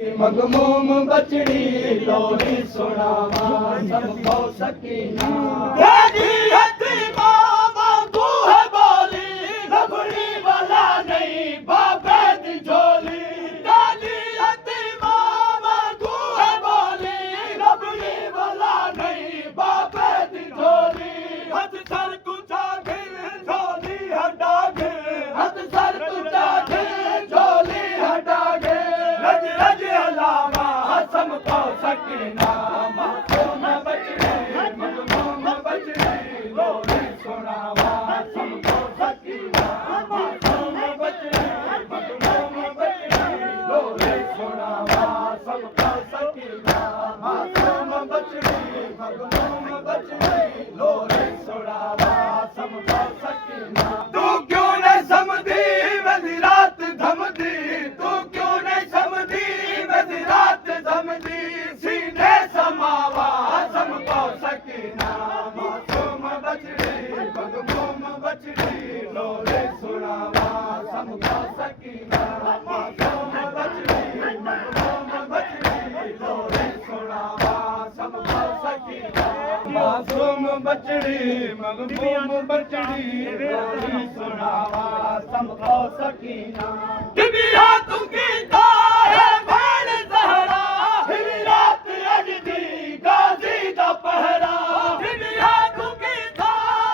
मगमूम बचड़ी लोरी सुनावा सबको सकीना तेरी हथी मामा तू है बोली रबड़ी वाला नहीं बाबे दी झोली तेरी हथी मामा तू है बोली रबड़ी वाला नहीं बाबे दी झोली हथ सर कुचा घिर झोली हटा घिर हथ सर कुचा घिर झोली हटा घिर रज रज अलावा हसम को सकीना मासूम बचड़ी मगमूम बचड़ी लोरी सुनावा सबको सकीना मासूम बचड़ी मगमूम बचड़ी लोरी सुनावा सबको सकीना मासूम बचड़ी मगमूम बचड़ी लोरी सुनावा सबको सकीना तू क्यों नहीं समझी मेरी रात थमदी तू क्यों नहीं समझी मेरी रात थमदी सीधे समावा सबको सकीना मासूम बचड़ी मगमूम बचड़ी लोरे सुनावा सबको सकीना मासूम बचड़ी मगमूम बचड़ी लोरे सुनावा सबको सकीना मासूम बचड़ी मगमूम बचड़ी लोरे सुनावा सबको सकीना दिव्या तू कीता है भैन ज़हरा हिरी रात अजदी गाजी दा पहरा दिव्या तू कीता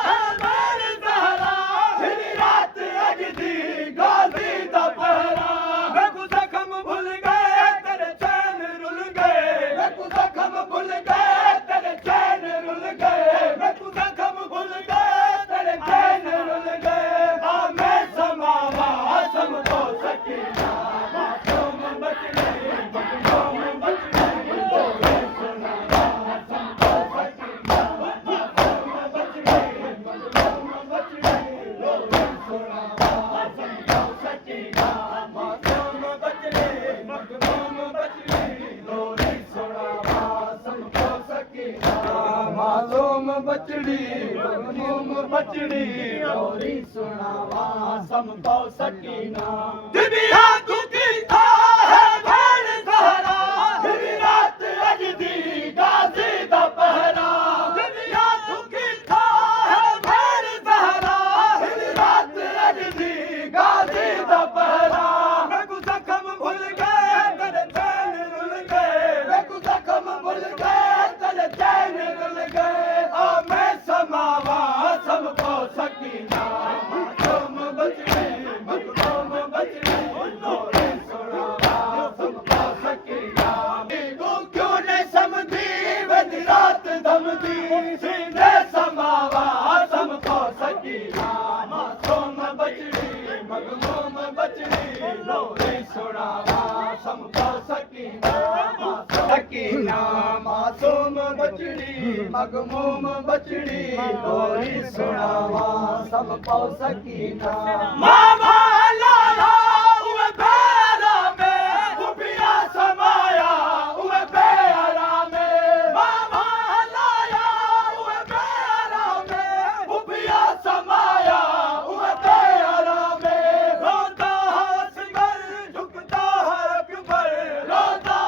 है भैन ज़हरा हिरी रात अजदी गाजी दा पहरा मैं कुछ जख्म भूल गए तेरे चैन रुल गए मैं कुछ जख्म भूल गए तेरे चैन रुल गए मैं कुछ जख्म भूल गए तेरे चैन रुल गए आ मैं समावा सबको सकीना मासूम बचड़ी मगमूम बचड़ी लोरे सुनावा सबको सकीना मासूम बचड़ी मगमूम बचड़ी लोरे सुनावा सबको सकीना मासूम बचड़ी मगमूम बचड़ी लोरे सुनावा सबको सकीना मासूम बचड़ी मगमूम बचड़ी लोरी सुनावा सबको सकीना दिव्या तू कीता है भैन ज़हरा हिरी रात अजदी गाजी दा पहरा दिव्या तू कीता है भैन ज़हरा हिरी रात अजदी गाजी दा पहरा मैं कुछ जख्म भूल गए तेरे चैन रुल गए मैं कुछ जख्म भूल गए तेरे चैन रुल गए आ मैं समावा सबको सकीना मासूम बचड़ी मगमूम बचड़ी लोरे सुनावा सबको सकीना तू क्यों नहीं समझी मेरी रात थमदी सीधे समावा सबको सकीना मासूम बचड़ी मगमूम बचड़ी लोरे सुनावा सबको सकीना सकीना मासूम बचड़ी मगमूम बचड़ी लोरी सुनावा सबको सकीना मामा लाया उए बेरा में खुफिया समाया उए बेरा में मामा लाया उए बेरा में खुफिया समाया उए बेरा में रोता असगर झुकता है अकबर रोता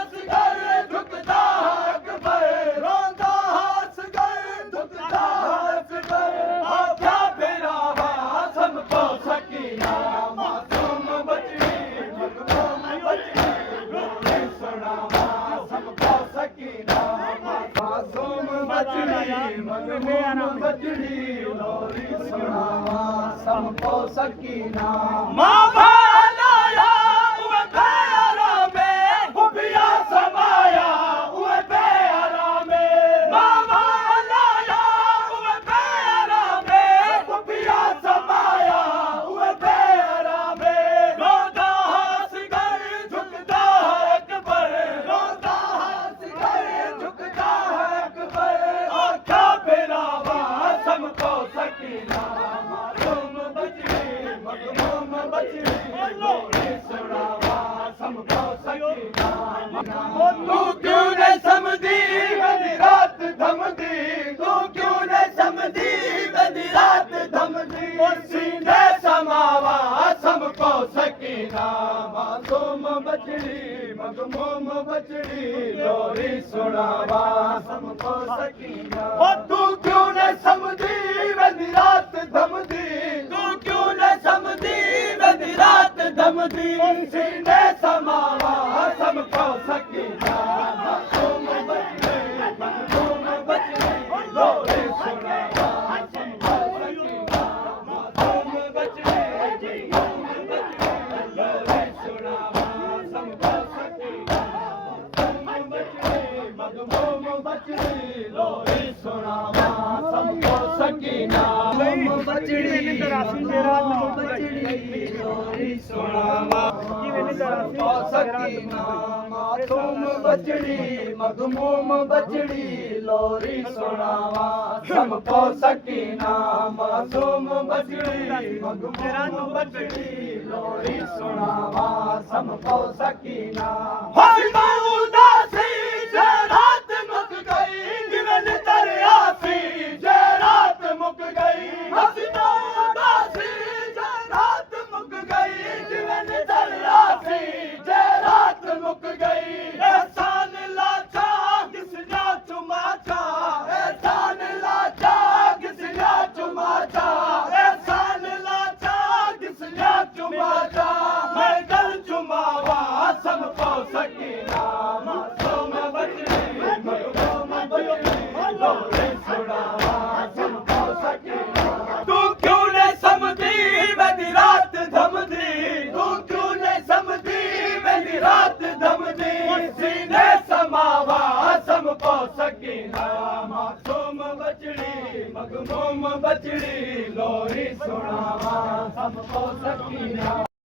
असगर झुकता है अकबर रोता असगर झुकता है अकबर आजा फिरावा सबको सकीना मासूम बचड़ी मगमूम बचड़ी लोरे सुनावा सबको सकीना मासूम बचड़ी मगमूम बचड़ी लोरी सुनावा सबको सकीना मामा लाया उए बेरा में खुफिया समाया उए बेरा में मामा लाया उए बेरा में खुफिया समाया उए बेरा में रोता असगर झुकता है अकबर रोता असगर झुकता है अकबर आखा फिरावा सबको सकीना मासूम बचड़ी मगमूम बचड़ी लोरे सुनावा सबको सकीना तू क्यों नहीं समझी मेरी रात थमदी तू क्यों नहीं समझी मेरी रात थमदी सीधे समावा सबको सकीना मासूम बचड़ी बचड़ी मगमूम बचड़ी लोरी सुनावा सबको सकीना ओ तू क्यों न समझी वेंदी रात धमदी तू क्यों न समझी वेंदी रात धमदी सीने समावा सबको सकीना मगमूम बचड़ी मगमूम बचड़ी लोरी सुनावा सबको सकीना मगमूम बचड़ी लोरी सुनावा सबको सकीना मगमूम बचड़ी लोरी सुनावा सबको सकीना बचड़ी लोरी सुनावा सबको सकीना मासूम बचड़ी मगमूम बचड़ी लोरी सुनावा सबको सकीना मासूम बचड़ी मगमूम बचड़ी लोरी सुनावा सबको सकीना हाय मौदा सी जे रात मुक गई जिवन दरिया सी जे रात मुक गई हसीना उदासी जे रात मुक गई जिवन दरिया सी जे रात मुक गई एहसान लाचा किसने चुमाचा एहसान लाचा किसने चुमाचा एहसान लाचा किसने चुमाचा मैं गल चुमावा सबको सकीना मासूम बचड़ी मगमूम बचड़ी लोरी सुनावा सबको सकीना तू क्यों न समझी मेरी रात धमदी तू क्यों न समझी मेरी रात धमदी सीने समावा सबको सकीना मासूम बचड़ी मगमूम बचड़ी लोरी सुनावा सबको सकीना